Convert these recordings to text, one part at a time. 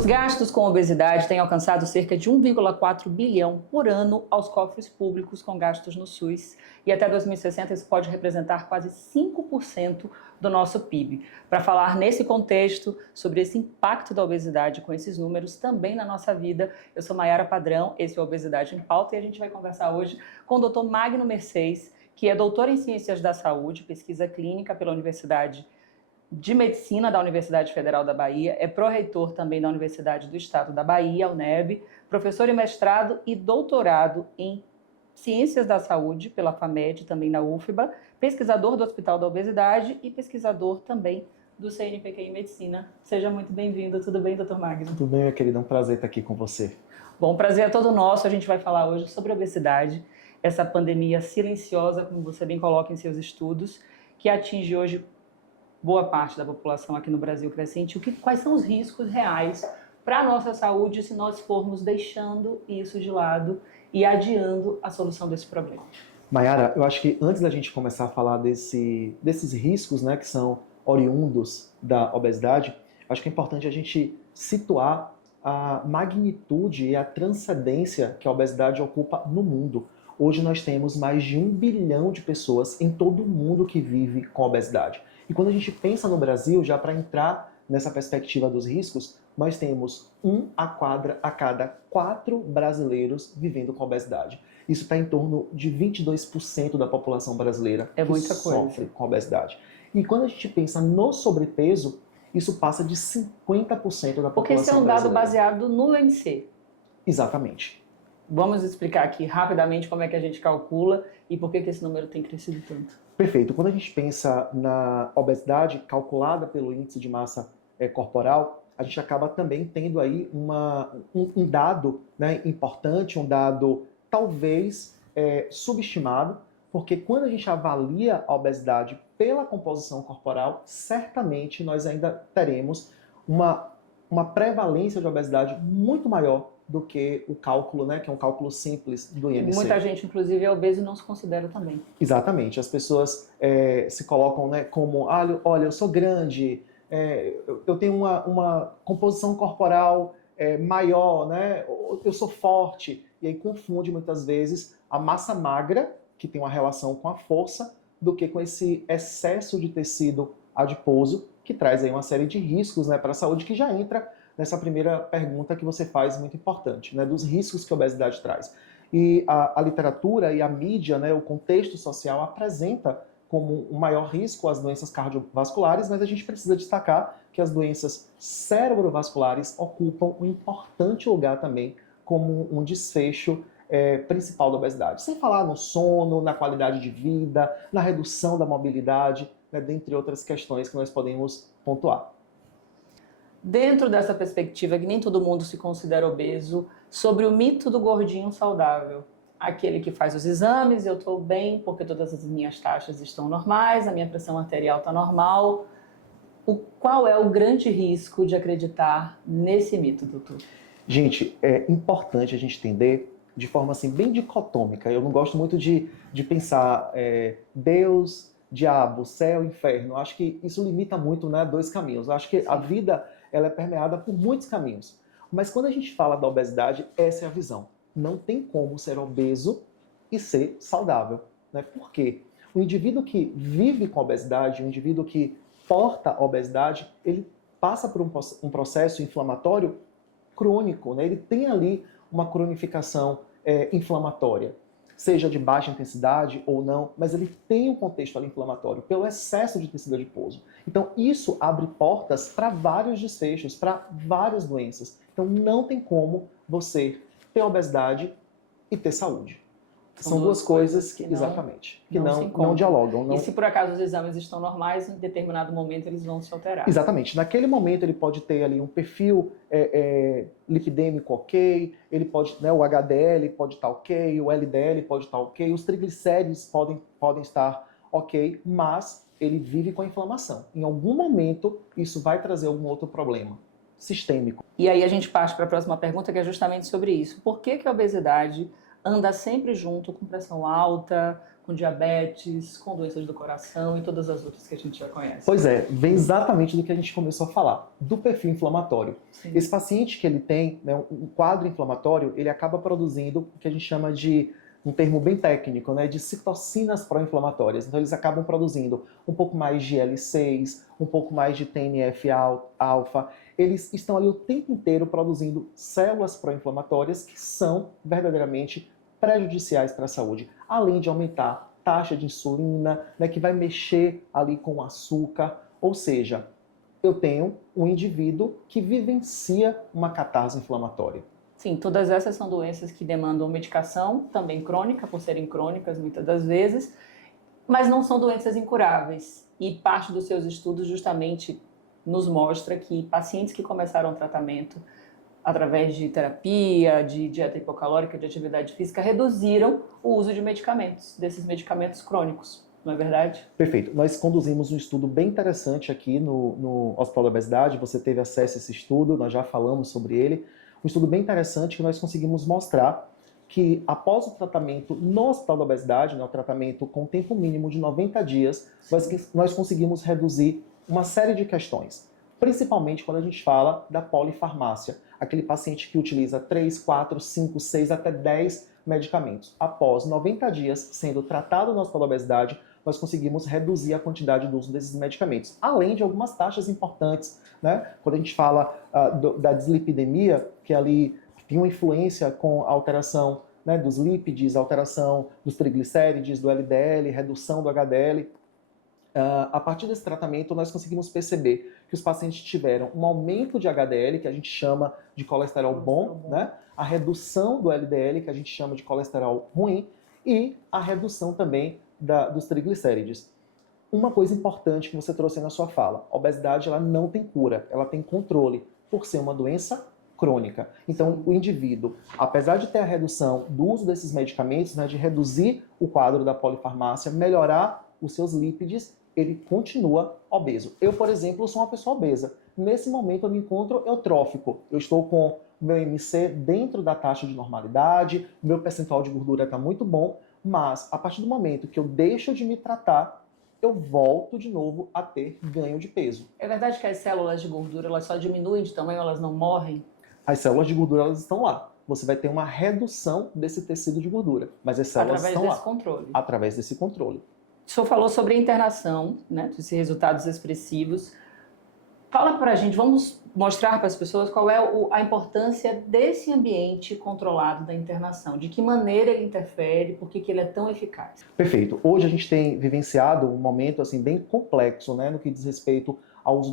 Os gastos com obesidade têm alcançado cerca de 1,4 bilhão por ano aos cofres públicos com gastos no SUS e até 2060 isso pode representar quase 5% do nosso PIB. Para falar nesse contexto, sobre esse impacto da obesidade com esses números também na nossa vida, eu sou Mayara Padrão, esse é o Obesidade em Pauta e a gente vai conversar hoje com o Dr. Magno Mercedes, que é doutor em Ciências da Saúde, pesquisa clínica pela Universidade de Medicina da Universidade Federal da Bahia, é pró-reitor também da Universidade do Estado da Bahia, UNEB, professor em mestrado e doutorado em Ciências da Saúde pela FAMED, também na UFBA, pesquisador do Hospital da Obesidade e pesquisador também do CNPq em Medicina. Seja muito bem-vindo. Tudo bem, doutor Magno? Tudo bem, minha querida. É um prazer estar aqui com você. Bom, o prazer é todo nosso. A gente vai falar hoje sobre obesidade, essa pandemia silenciosa, como você bem coloca em seus estudos, que atinge hoje boa parte da população aqui no Brasil crescente. Quais são os riscos reais para a nossa saúde se nós formos deixando isso de lado e adiando a solução desse problema? Mayara, eu acho que antes da gente começar a falar desses riscos, né, que são oriundos da obesidade, acho que é importante a gente situar a magnitude e a transcendência que a obesidade ocupa no mundo. Hoje nós temos mais de 1 bilhão de pessoas em todo o mundo que vive com obesidade. E quando a gente pensa no Brasil, já para entrar nessa perspectiva dos riscos, nós temos 1 a cada 4 brasileiros vivendo com obesidade. Isso está em torno de 22% da população brasileira que sofre com obesidade. E quando a gente pensa no sobrepeso, isso passa de 50% da população brasileira. Porque esse é um dado baseado no IMC. Exatamente. Vamos explicar aqui rapidamente como é que a gente calcula e por que esse número tem crescido tanto. Perfeito. Quando a gente pensa na obesidade calculada pelo índice de massa corporal, a gente acaba também tendo aí um dado, né, importante, um dado talvez subestimado, porque quando a gente avalia a obesidade pela composição corporal, certamente nós ainda teremos uma prevalência de obesidade muito maior do que o cálculo, né, que é um cálculo simples do IMC. Muita gente, inclusive, é obeso e não se considera também. Exatamente. As pessoas se colocam, né, como, olha, eu sou grande, eu tenho uma composição corporal maior, né, eu sou forte, e aí confunde muitas vezes a massa magra, que tem uma relação com a força, do que com esse excesso de tecido adiposo, que traz aí uma série de riscos, né, para a saúde, que já entra nessa primeira pergunta que você faz, muito importante, né, dos riscos que a obesidade traz. E a literatura e a mídia, né, o contexto social apresenta como um maior risco as doenças cardiovasculares, mas a gente precisa destacar que as doenças cerebrovasculares ocupam um importante lugar também como um desfecho principal da obesidade. Sem falar no sono, na qualidade de vida, na redução da mobilidade, né, dentre outras questões que nós podemos pontuar. Dentro dessa perspectiva, que nem todo mundo se considera obeso, sobre o mito do gordinho saudável. Aquele que faz os exames, eu estou bem porque todas as minhas taxas estão normais, a minha pressão arterial está normal. Qual é o grande risco de acreditar nesse mito, doutor? Gente, é importante a gente entender de forma assim, bem dicotômica. Eu não gosto muito de pensar Deus, diabo, céu, inferno. Acho que isso limita muito, né, 2 caminhos. Acho que a vida ela é permeada por muitos caminhos. Mas quando a gente fala da obesidade, essa é a visão. Não tem como ser obeso e ser saudável, né? Por quê? O indivíduo que vive com obesidade, o indivíduo que porta a obesidade, ele passa por um processo inflamatório crônico, né? Ele tem ali uma cronificação inflamatória, seja de baixa intensidade ou não, mas ele tem um contexto ali inflamatório pelo excesso de tecido adiposo. Então isso abre portas para vários desfechos, para várias doenças. Então não tem como você ter obesidade e ter saúde. São duas coisas que exatamente, que não dialogam. Não... E se por acaso os exames estão normais, em determinado momento eles vão se alterar. Exatamente. Naquele momento ele pode ter ali um perfil lipidêmico ok, ele pode, né, o HDL pode estar ok, o LDL pode estar ok, os triglicérides podem estar ok, mas ele vive com a inflamação. Em algum momento isso vai trazer algum outro problema sistêmico. E aí a gente parte para a próxima pergunta, que é justamente sobre isso. Por que a obesidade anda sempre junto com pressão alta, com diabetes, com doenças do coração e todas as outras que a gente já conhece. Pois é, vem exatamente do que a gente começou a falar, do perfil inflamatório. Sim. Esse paciente que ele tem, né, um quadro inflamatório, ele acaba produzindo o que a gente chama de, um termo bem técnico, né, de citocinas pró-inflamatórias. Então eles acabam produzindo um pouco mais de IL-6, um pouco mais de TNF-alfa. Eles estão ali o tempo inteiro produzindo células pró-inflamatórias que são verdadeiramente prejudiciais para a saúde, além de aumentar a taxa de insulina, né, que vai mexer ali com o açúcar. Ou seja, eu tenho um indivíduo que vivencia uma catarse inflamatória. Sim, todas essas são doenças que demandam medicação, também crônica, por serem crônicas muitas das vezes, mas não são doenças incuráveis. E parte dos seus estudos justamente nos mostra que pacientes que começaram o tratamento através de terapia, de dieta hipocalórica, de atividade física, reduziram o uso de medicamentos, desses medicamentos crônicos, não é verdade? Perfeito. Nós conduzimos um estudo bem interessante aqui no Hospital da Obesidade, você teve acesso a esse estudo, nós já falamos sobre ele. Um estudo bem interessante que nós conseguimos mostrar que após o tratamento no Hospital da Obesidade, né, o tratamento com tempo mínimo de 90 dias, nós conseguimos reduzir uma série de questões. Principalmente quando a gente fala da polifarmácia, aquele paciente que utiliza 3, 4, 5, 6, até 10 medicamentos. Após 90 dias sendo tratado no Hospital da Obesidade, nós conseguimos reduzir a quantidade do uso desses medicamentos, além de algumas taxas importantes, né? Quando a gente fala da dislipidemia, que ali tem uma influência com a alteração, né, dos lípides, alteração dos triglicérides, do LDL, redução do HDL, a partir desse tratamento nós conseguimos perceber que os pacientes tiveram um aumento de HDL, que a gente chama de colesterol bom, né? A redução do LDL, que a gente chama de colesterol ruim, e a redução também dos triglicérides. Uma coisa importante que você trouxe aí na sua fala, a obesidade ela não tem cura, ela tem controle, por ser uma doença crônica. Então, o indivíduo, apesar de ter a redução do uso desses medicamentos, né, de reduzir o quadro da polifarmácia, melhorar os seus lípides, ele continua obeso. Eu, por exemplo, sou uma pessoa obesa. Nesse momento eu me encontro eutrófico. Eu estou com o meu MC dentro da taxa de normalidade, o meu percentual de gordura está muito bom, mas a partir do momento que eu deixo de me tratar, eu volto de novo a ter ganho de peso. É verdade que as células de gordura elas só diminuem de tamanho, elas não morrem? As células de gordura elas estão lá. Você vai ter uma redução desse tecido de gordura, mas as células estão lá. Através desse controle. Através desse controle. O senhor falou sobre a internação, né, desses resultados expressivos. Fala para a gente, vamos mostrar para as pessoas qual é a importância desse ambiente controlado da internação, de que maneira ele interfere, por que ele é tão eficaz. Perfeito. Hoje a gente tem vivenciado um momento assim, bem complexo, né, no que diz respeito ao uso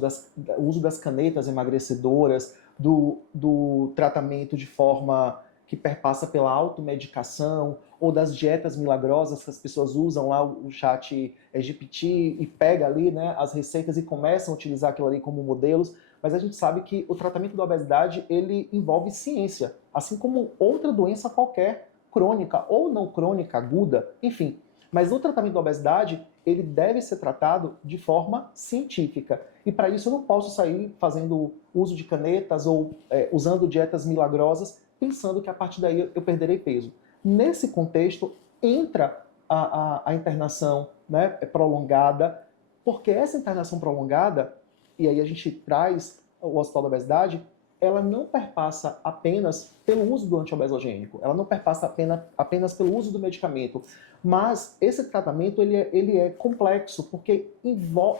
das canetas emagrecedoras, do tratamento de forma que perpassa pela automedicação, ou das dietas milagrosas que as pessoas usam lá o chat GPT e pega ali, né, as receitas e começam a utilizar aquilo ali como modelos, mas a gente sabe que o tratamento da obesidade ele envolve ciência, assim como outra doença qualquer, crônica ou não crônica, aguda, enfim. Mas o tratamento da obesidade ele deve ser tratado de forma científica. E para isso eu não posso sair fazendo uso de canetas ou usando dietas milagrosas pensando que a partir daí eu perderei peso. Nesse contexto, entra a internação, né, prolongada, porque essa internação prolongada, e aí a gente traz o Hospital da Obesidade, ela não perpassa apenas pelo uso do antiobesogênico, ela não perpassa apenas pelo uso do medicamento, mas esse tratamento ele é complexo, porque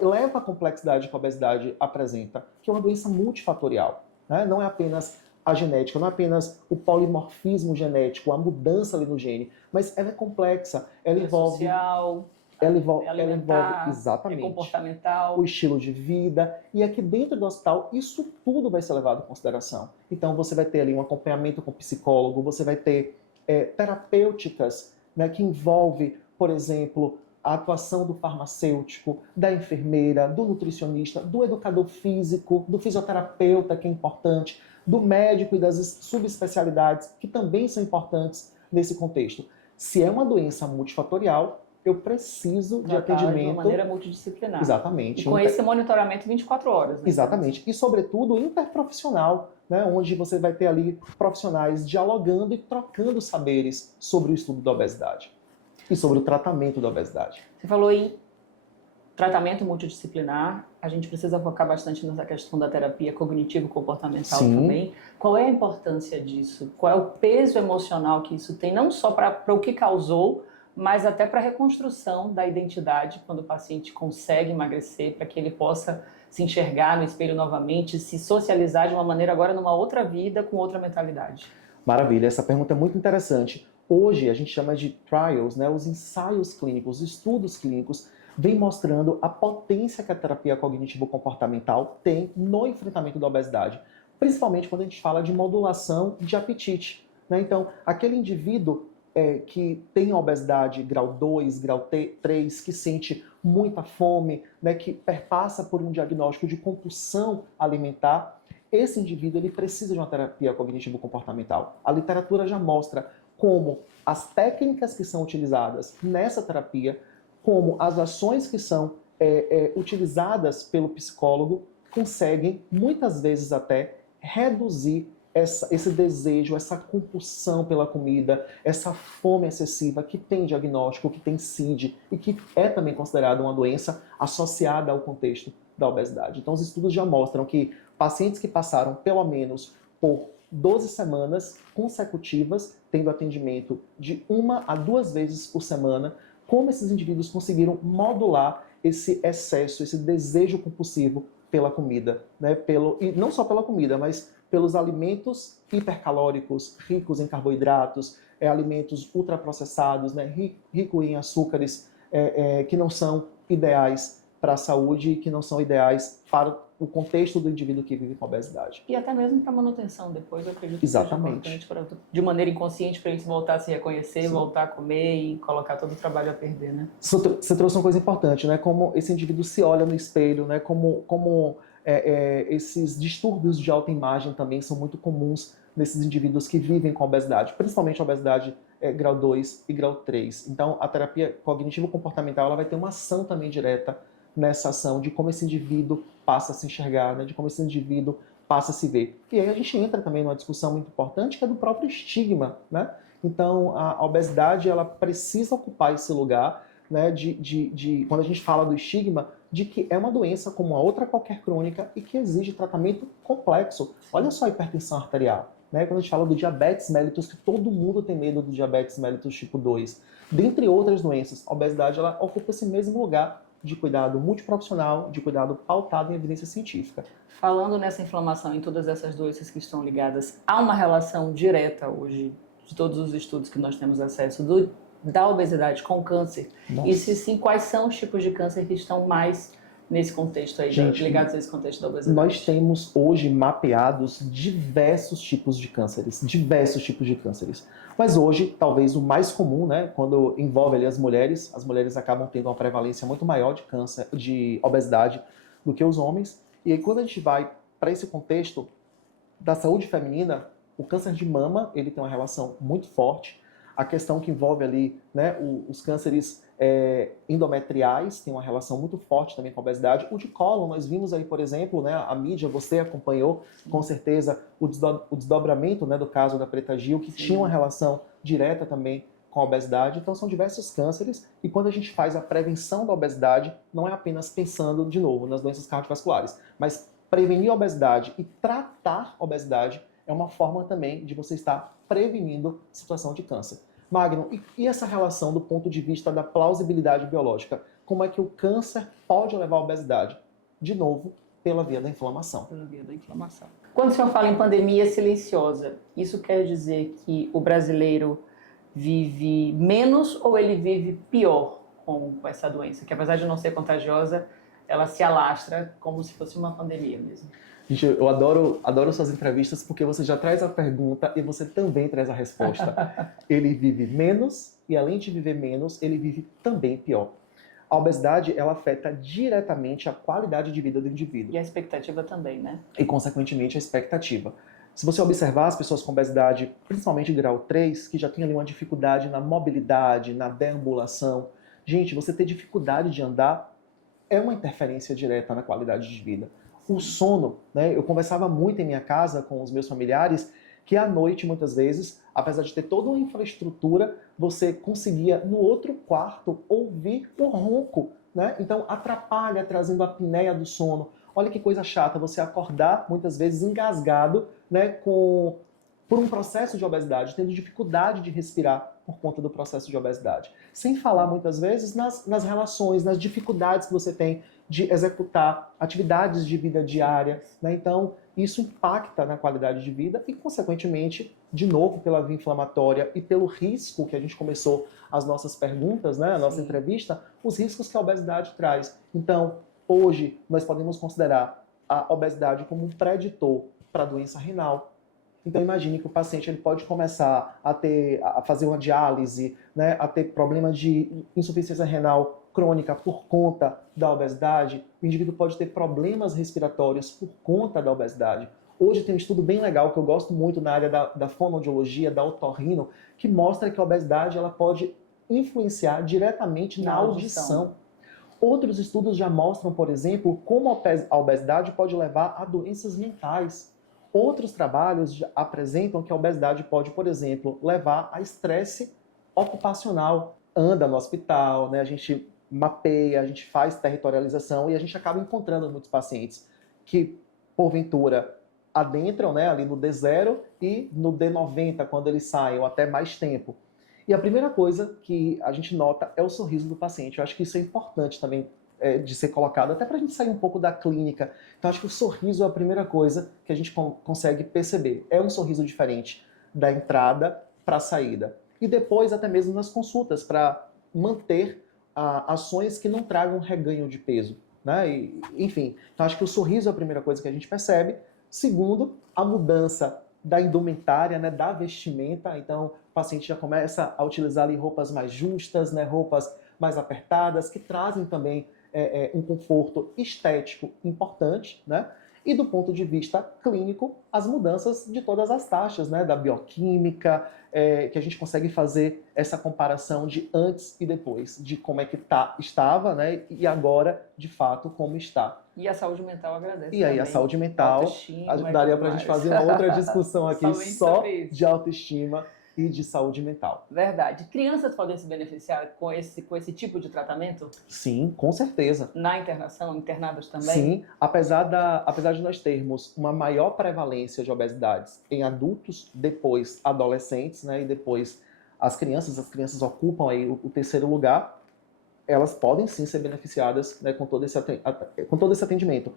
leva a complexidade que a obesidade apresenta, que é uma doença multifatorial, né? Não é apenas a genética, não é apenas o polimorfismo genético, a mudança ali no gene, mas ela é complexa, ela envolve social, ela envolve alimentar, exatamente comportamental, o estilo de vida, e aqui dentro do hospital isso tudo vai ser levado em consideração. Então você vai ter ali um acompanhamento com psicólogo, você vai ter terapêuticas, né, que envolve, por exemplo, a atuação do farmacêutico, da enfermeira, do nutricionista, do educador físico, do fisioterapeuta, que é importante, do médico e das subespecialidades, que também são importantes nesse contexto. Se é uma doença multifatorial, eu preciso de Tratar atendimento. de uma maneira multidisciplinar. Exatamente. E com esse monitoramento 24 horas. Né? Exatamente. E, sobretudo, interprofissional, né? Onde você vai ter ali profissionais dialogando e trocando saberes sobre o estudo da obesidade e sobre o tratamento da obesidade. Você falou em tratamento multidisciplinar, a gente precisa focar bastante nessa questão da terapia cognitivo-comportamental também. Qual é a importância disso? Qual é o peso emocional que isso tem, não só para o que causou, mas até para a reconstrução da identidade, quando o paciente consegue emagrecer, para que ele possa se enxergar no espelho novamente, se socializar de uma maneira agora numa outra vida, com outra mentalidade? Maravilha, essa pergunta é muito interessante. Hoje a gente chama de trials, né? Os ensaios clínicos, os estudos clínicos, vem mostrando a potência que a terapia cognitivo-comportamental tem no enfrentamento da obesidade, principalmente quando a gente fala de modulação de apetite, né? Então, aquele indivíduo que tem obesidade grau 2, grau 3, que sente muita fome, né, que perpassa por um diagnóstico de compulsão alimentar, esse indivíduo ele precisa de uma terapia cognitivo-comportamental. A literatura já mostra como as técnicas que são utilizadas nessa terapia, como as ações que são utilizadas pelo psicólogo, conseguem, muitas vezes até, reduzir esse desejo, essa compulsão pela comida, essa fome excessiva que tem diagnóstico, que tem CID e que é também considerada uma doença associada ao contexto da obesidade. Então, os estudos já mostram que pacientes que passaram pelo menos por 12 semanas consecutivas, tendo atendimento de 1 a 2 vezes por semana, como esses indivíduos conseguiram modular esse excesso, esse desejo compulsivo pela comida, né? E não só pela comida, mas pelos alimentos hipercalóricos, ricos em carboidratos, alimentos ultraprocessados, né? Rico em açúcares, que não são ideais para a saúde e que não são ideais para o contexto do indivíduo que vive com obesidade. E até mesmo para manutenção depois, eu acredito que Exatamente. seja importante, de maneira inconsciente, para a gente voltar a se reconhecer, Sim. voltar a comer e colocar todo o trabalho a perder, né? Você trouxe uma coisa importante, né? Como esse indivíduo se olha no espelho, né? Como esses distúrbios de autoimagem também são muito comuns nesses indivíduos que vivem com obesidade, principalmente a obesidade grau 2 e grau 3. Então, a terapia cognitivo-comportamental ela vai ter uma ação também direta nessa ação de como esse indivíduo passa a se enxergar, né, de como esse indivíduo passa a se ver. E aí a gente entra também numa discussão muito importante que é do próprio estigma, né? Então a obesidade ela precisa ocupar esse lugar, né, quando a gente fala do estigma, de que é uma doença como a outra qualquer crônica e que exige tratamento complexo. Olha só a hipertensão arterial, né? Quando a gente fala do diabetes mellitus, que todo mundo tem medo do diabetes mellitus tipo 2, dentre outras doenças, a obesidade ela ocupa esse mesmo lugar de cuidado multiprofissional, de cuidado pautado em evidência científica. Falando nessa inflamação em todas essas doenças que estão ligadas, há uma relação direta hoje, de todos os estudos que nós temos acesso, da obesidade com o câncer? Nossa. E se sim, quais são os tipos de câncer que estão mais nesse contexto aí, Gente, ligados a esse contexto da obesidade? Nós temos hoje mapeados diversos tipos de cânceres, Mas hoje, talvez o mais comum, né, quando envolve ali as mulheres acabam tendo uma prevalência muito maior de câncer, de obesidade do que os homens. E aí quando a gente vai para esse contexto da saúde feminina, o câncer de mama, ele tem uma relação muito forte. A questão que envolve ali, né, os cânceres endometriais tem uma relação muito forte também com a obesidade. O de cólon, nós vimos aí, por exemplo, né, a mídia, você acompanhou com certeza o desdobramento, né, do caso da Preta Gil, que tinha uma relação direta também com a obesidade. Então são diversos cânceres e quando a gente faz a prevenção da obesidade, não é apenas pensando, de novo, nas doenças cardiovasculares, mas prevenir a obesidade e tratar a obesidade é uma forma também de você estar prevenindo situação de câncer. Magno, e essa relação do ponto de vista da plausibilidade biológica? Como é que o câncer pode levar à obesidade? De novo, pela via da inflamação. Pela via da inflamação. Quando o senhor fala em pandemia silenciosa, isso quer dizer que o brasileiro vive menos ou ele vive pior com essa doença? Que apesar de não ser contagiosa, ela se alastra como se fosse uma pandemia mesmo. Gente, eu adoro suas entrevistas porque você já traz a pergunta e você também traz a resposta. Ele vive menos e, além de viver menos, ele vive também pior. A obesidade, ela afeta diretamente a qualidade de vida do indivíduo. E a expectativa também, né? E, consequentemente, a expectativa. Se você observar as pessoas com obesidade, principalmente grau 3, que já têm ali uma dificuldade na mobilidade, na deambulação, Gente, você ter dificuldade de andar é uma interferência direta na qualidade de vida. O sono, né? Eu conversava muito em minha casa com os meus familiares que à noite, muitas vezes, apesar de ter toda uma infraestrutura, você conseguia, no outro quarto, ouvir o ronco, né? Então, atrapalha, trazendo a apneia do sono. Olha que coisa chata, você acordar, muitas vezes, engasgado, né? Por um processo de obesidade, tendo dificuldade de respirar por conta do processo de obesidade. Sem falar, muitas vezes, nas relações, nas dificuldades que você tem de executar atividades de vida diária, né? Então, isso impacta na qualidade de vida e, consequentemente, de novo, pela via inflamatória e pelo risco que a gente começou as nossas perguntas, né? A nossa entrevista, os riscos que a obesidade traz. Então, hoje, nós podemos considerar a obesidade como um preditor para a doença renal. Então, imagine que o paciente ele pode começar a fazer uma diálise, né, a ter problema de insuficiência renal crônica por conta da obesidade. O indivíduo pode ter problemas respiratórios por conta da obesidade. Hoje tem um estudo bem legal que eu gosto muito na área da fonoaudiologia, da otorrino, que mostra que a obesidade ela pode influenciar diretamente na audição. Outros estudos já mostram, por exemplo, como a obesidade pode levar a doenças mentais. Outros trabalhos apresentam que a obesidade pode, por exemplo, levar a estresse ocupacional. Anda no hospital, né? A gente mapeia, a gente faz territorialização e a gente acaba encontrando muitos pacientes que, porventura, adentram, né, ali no D0 e no D90, quando eles saem, ou até mais tempo. E a primeira coisa que a gente nota é o sorriso do paciente. Eu acho que isso é importante também de ser colocado, até para a gente sair um pouco da clínica. Então, acho que o sorriso é a primeira coisa que a gente consegue perceber. É um sorriso diferente da entrada para a saída. E depois, até mesmo nas consultas, para manter ações que não tragam reganho de peso, né? Enfim, então acho que o sorriso é a primeira coisa que a gente percebe. Segundo, a mudança da indumentária, né, da vestimenta. Então, o paciente já começa a utilizar ali roupas mais justas, né, roupas mais apertadas, que trazem também um conforto estético importante, né? E do ponto de vista clínico, as mudanças de todas as taxas, né? Da bioquímica, que a gente consegue fazer essa comparação de antes e depois, de como é que estava, né? E agora, de fato, como está. E a saúde mental agradece. E aí, também. a saúde mental, daria para a gente fazer uma outra discussão aqui só de autoestima e de saúde mental. Verdade. Crianças podem se beneficiar com esse tipo de tratamento? Sim, com certeza. Na internação, internadas também? Sim, apesar de nós termos uma maior prevalência de obesidades em adultos, depois adolescentes, né, e depois as crianças ocupam aí o terceiro lugar, elas podem sim ser beneficiadas, né, com todo esse atendimento.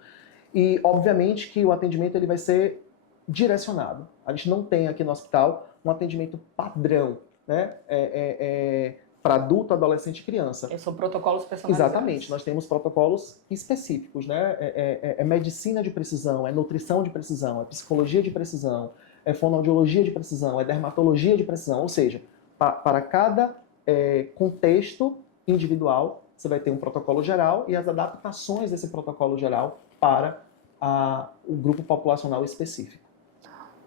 E, obviamente, que o atendimento ele vai ser direcionado. A gente não tem aqui no hospital um atendimento padrão, né, para adulto, adolescente e criança. São protocolos personalizados. Exatamente, nós temos protocolos específicos, né? É medicina de precisão, é nutrição de precisão, é psicologia de precisão, é fonoaudiologia de precisão, é dermatologia de precisão, ou seja, para cada contexto individual, você vai ter um protocolo geral e as adaptações desse protocolo geral para o grupo populacional específico.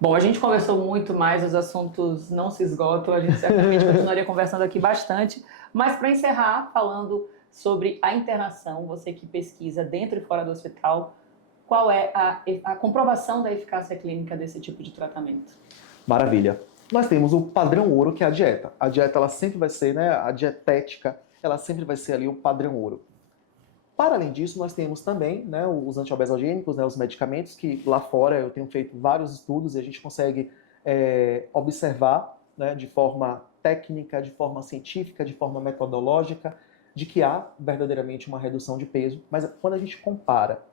Bom, a gente conversou muito mais, os assuntos não se esgotam, a gente certamente continuaria conversando aqui bastante, mas para encerrar, falando sobre a internação, você que pesquisa dentro e fora do hospital, qual é a comprovação da eficácia clínica desse tipo de tratamento? Maravilha. Nós temos o padrão ouro, que é a dieta. A dieta, ela sempre vai ser, né, a dietética, ela sempre vai ser ali o padrão ouro. Para além disso, nós temos também, né, os antiobesogênicos, né, os medicamentos, que lá fora eu tenho feito vários estudos e a gente consegue observar, né, de forma técnica, de forma científica, de forma metodológica, de que há verdadeiramente uma redução de peso. Mas quando a gente compara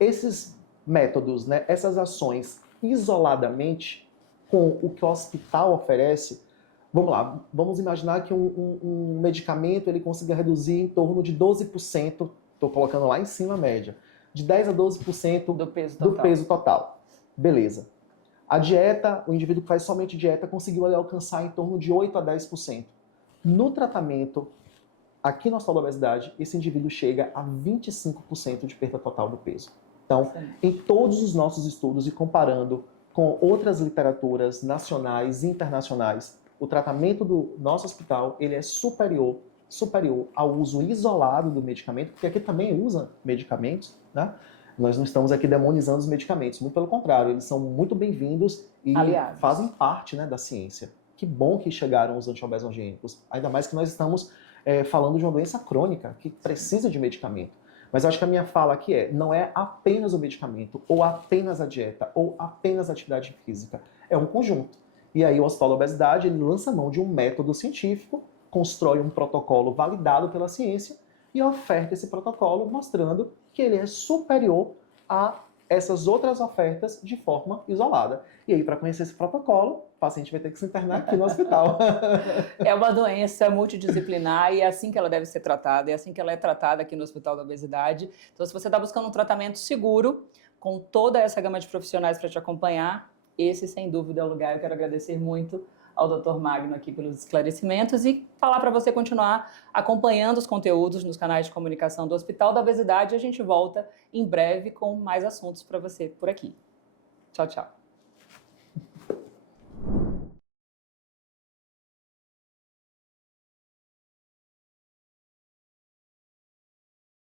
esses métodos, né, essas ações isoladamente com o que o hospital oferece, vamos lá, vamos imaginar que um medicamento ele consiga reduzir em torno de 12%, estou colocando lá em cima a média, de 10 a 12% do peso total. Beleza. A dieta, o indivíduo que faz somente dieta conseguiu alcançar em torno de 8 a 10%. No tratamento, aqui no Hospital da Obesidade, esse indivíduo chega a 25% de perda total do peso. Então, em todos os nossos estudos e comparando com outras literaturas nacionais e internacionais, o tratamento do nosso hospital ele é superior superior ao uso isolado do medicamento, porque aqui também usa medicamentos, né? Nós não estamos aqui demonizando os medicamentos, muito pelo contrário, eles são muito bem-vindos e Aliados. fazem parte, né, da ciência. Que bom que chegaram os antiobesogênicos, ainda mais que nós estamos falando de uma doença crônica que precisa de medicamento. Mas eu acho que a minha fala aqui não é apenas o medicamento, ou apenas a dieta, ou apenas a atividade física. É um conjunto. E aí o Hospital da Obesidade ele lança mão de um método científico, constrói um protocolo validado pela ciência e oferta esse protocolo mostrando que ele é superior a essas outras ofertas de forma isolada. E aí, para conhecer esse protocolo, o paciente vai ter que se internar aqui no hospital. É uma doença multidisciplinar e é assim que ela deve ser tratada, é assim que ela é tratada aqui no Hospital da Obesidade. Então, se você está buscando um tratamento seguro, com toda essa gama de profissionais para te acompanhar, esse, sem dúvida, é o lugar. Eu quero agradecer muito ao Dr. Magno aqui pelos esclarecimentos e falar para você continuar acompanhando os conteúdos nos canais de comunicação do Hospital da Obesidade. A gente volta em breve com mais assuntos para você por aqui. Tchau, tchau.